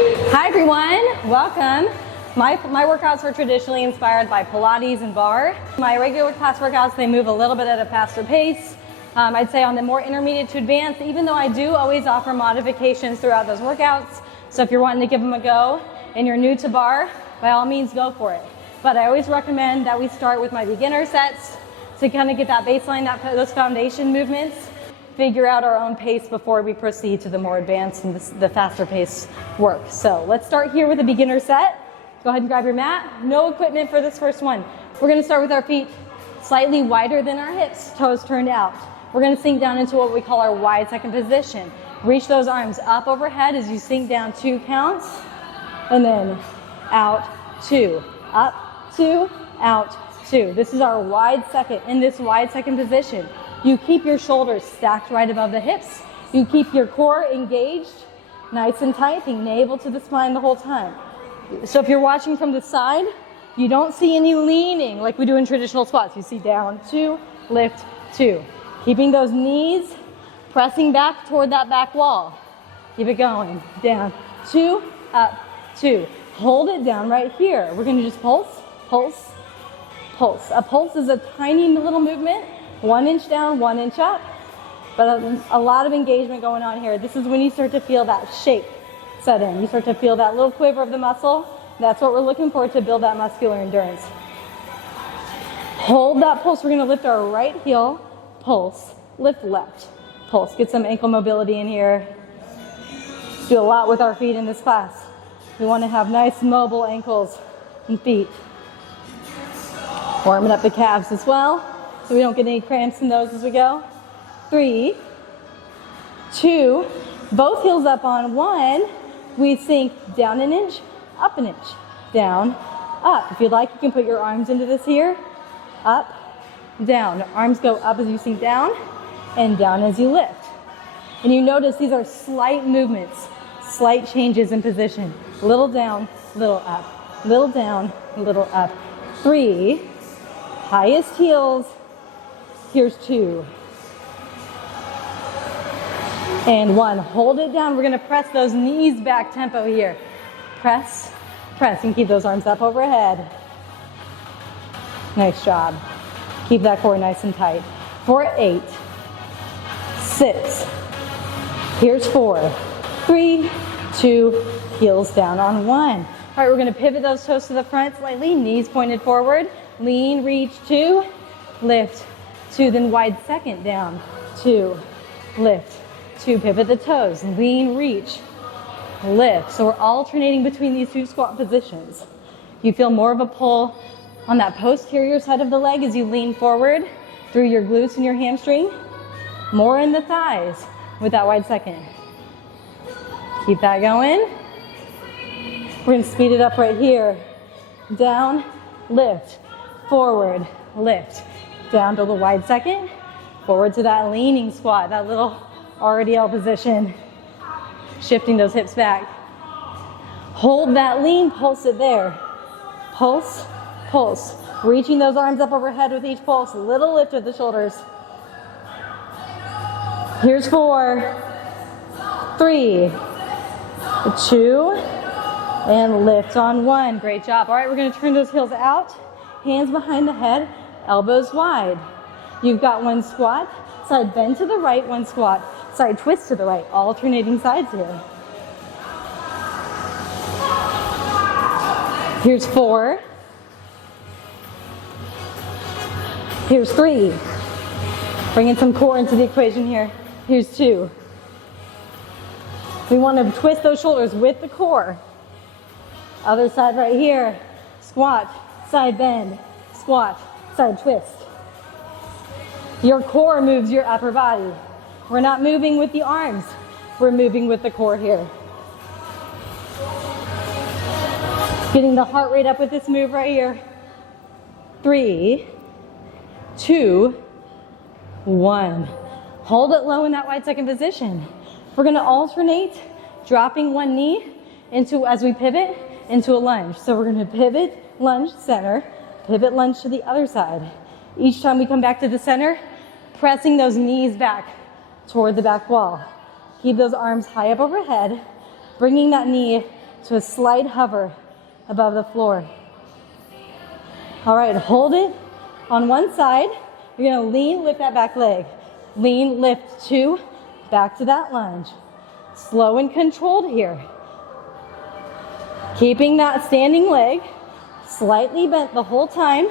Hi everyone, welcome. My workouts are traditionally inspired by Pilates and Barre. My regular class workouts, they move a little bit at a faster pace. I'd say on the more intermediate to advanced, even though I do always offer modifications throughout those workouts. So if you're wanting to give them a go and you're new to Barre, by all means go for it. But I always recommend that we start with my beginner sets to kind of get that baseline, those foundation movements, figure out our own pace before we proceed to the more advanced and the faster pace work. So let's start here with a beginner set. Go ahead and grab your mat. No equipment for this first one. We're going to start with our feet slightly wider than our hips, toes turned out. We're going to sink down into what we call our wide second position. Reach those arms up overhead as you sink down 2 counts, and then out 2, up 2, out 2. This is our wide second. In this wide second position, you keep your shoulders stacked right above the hips. You keep your core engaged, nice and tight, being navel to the spine the whole time. So if you're watching from the side, you don't see any leaning like we do in traditional squats. You see down 2, lift 2. Keeping those knees pressing back toward that back wall. Keep it going. Down 2, up 2. Hold it down right here. We're going to just pulse, pulse, pulse. A pulse is a tiny little movement. 1 inch down, 1 inch up, but a lot of engagement going on here. This is when you start to feel that shake set in. You start to feel that little quiver of the muscle. That's what we're looking for to build that muscular endurance. Hold that pulse. We're going to lift our right heel, pulse, lift left, pulse. Get some ankle mobility in here. Do a lot with our feet in this class. We want to have nice mobile ankles and feet. Warming up the calves as well, so we don't get any cramps in those as we go. 3, 2, both heels up on 1. We sink down an inch, up an inch, down, up. If you'd like, you can put your arms into this here. Up, down. Arms go up as you sink down and down as you lift. And you notice these are slight movements, slight changes in position. Little down, little up, little down, little up. 3, highest heels. Here's 2. And 1. Hold it down. We're going to press those knees back tempo here. Press, press, and keep those arms up overhead. Nice job. Keep that core nice and tight. For 8, 6. Here's 4, 3, 2, heels down on 1. All right, we're going to pivot those toes to the front slightly, knees pointed forward. Lean, reach 2, lift 2, then wide second down, 2, lift 2, pivot the toes, lean, reach, lift. So we're alternating between these 2 squat positions. You feel more of a pull on that posterior side of the leg as you lean forward through your glutes and your hamstring, more in the thighs with that wide second. Keep that going. We're going to speed it up right here. Down, lift, forward, lift. Down to the wide second, forward to that leaning squat, that little RDL position, shifting those hips back. Hold that lean, pulse it there. Pulse, pulse. Reaching those arms up overhead with each pulse, little lift of the shoulders. Here's 4, 3, 2, and lift on 1. Great job. All right, we're going to turn those heels out, hands behind the head, elbows wide. You've got 1 squat, side bend to the right, 1 squat, side twist to the right, alternating sides here. Here's 4. Here's 3. Bringing some core into the equation here. Here's 2. We want to twist those shoulders with the core. Other side right here. Squat, side bend, squat, side twist. Your core moves your upper body. We're not moving with the arms. We're moving with the core here. Getting the heart rate up with this move right here. 3, 2, 1. Hold it low in that wide second position. We're going to alternate dropping 1 knee into, as we pivot, into a lunge. So we're going to pivot, lunge, center, pivot, lunge to the other side. Each time we come back to the center, pressing those knees back toward the back wall. Keep those arms high up overhead, bringing that knee to a slight hover above the floor. All right, hold it on one side. You're gonna lean, lift that back leg. Lean, lift, 2, back to that lunge. Slow and controlled here. Keeping that standing leg slightly bent the whole time,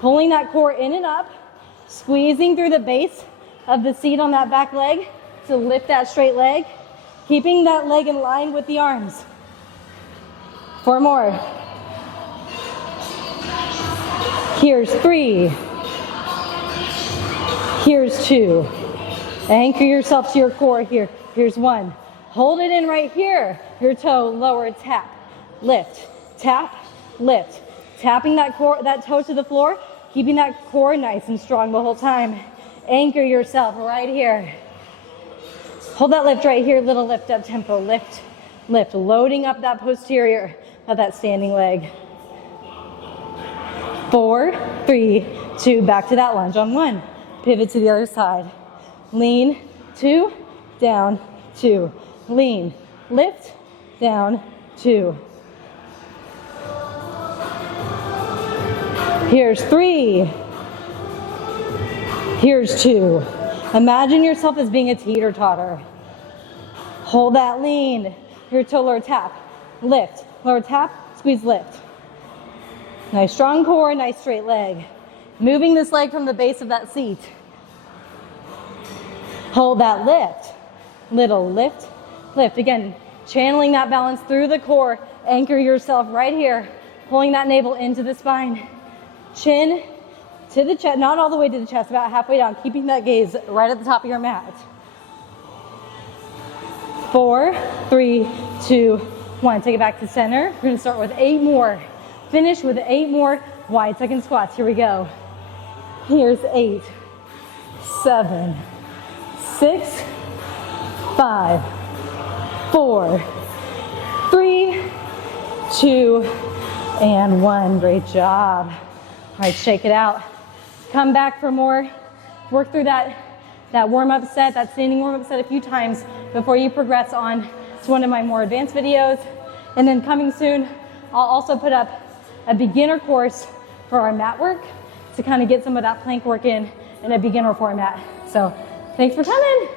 pulling that core in and up, squeezing through the base of the seat on that back leg to lift that straight leg, keeping that leg in line with the arms. 4 more. Here's 3. Here's 2. Anchor yourself to your core here. Here's 1. Hold it in right here. Your toe, lower, tap, lift, tap, lift. Tapping that core, that toe to the floor, keeping that core nice and strong the whole time. Anchor yourself right here. Hold that lift right here, little lift up tempo. Lift, lift, loading up that posterior of that standing leg. 4, 3, 2, back to that lunge on 1. Pivot to the other side. Lean, 2, down, 2. Lean, lift, down, 2. Here's 3. Here's 2. Imagine yourself as being a teeter-totter. Hold that lean. Your toe, lower tap, lift, lower tap, squeeze, lift. Nice strong core, nice straight leg. Moving this leg from the base of that seat. Hold that lift. Little lift, lift. Again, channeling that balance through the core. Anchor yourself right here. Pulling that navel into the spine. Chin to the chest, not all the way to the chest, about halfway down. Keeping that gaze right at the top of your mat. 4, 3, 2, 1. Take it back to center. We're going to start with 8 more. Finish with 8 more wide second squats. Here we go. Here's 8, 7, 6, 5, 4, 3, 2, and 1. Great job. All right, shake it out. Come back for more. Work through that warm-up set, that standing warm-up set a few times before you progress on to one of my more advanced videos. And then coming soon, I'll also put up a beginner course for our mat work to kind of get some of that plank work in a beginner format. So thanks for coming.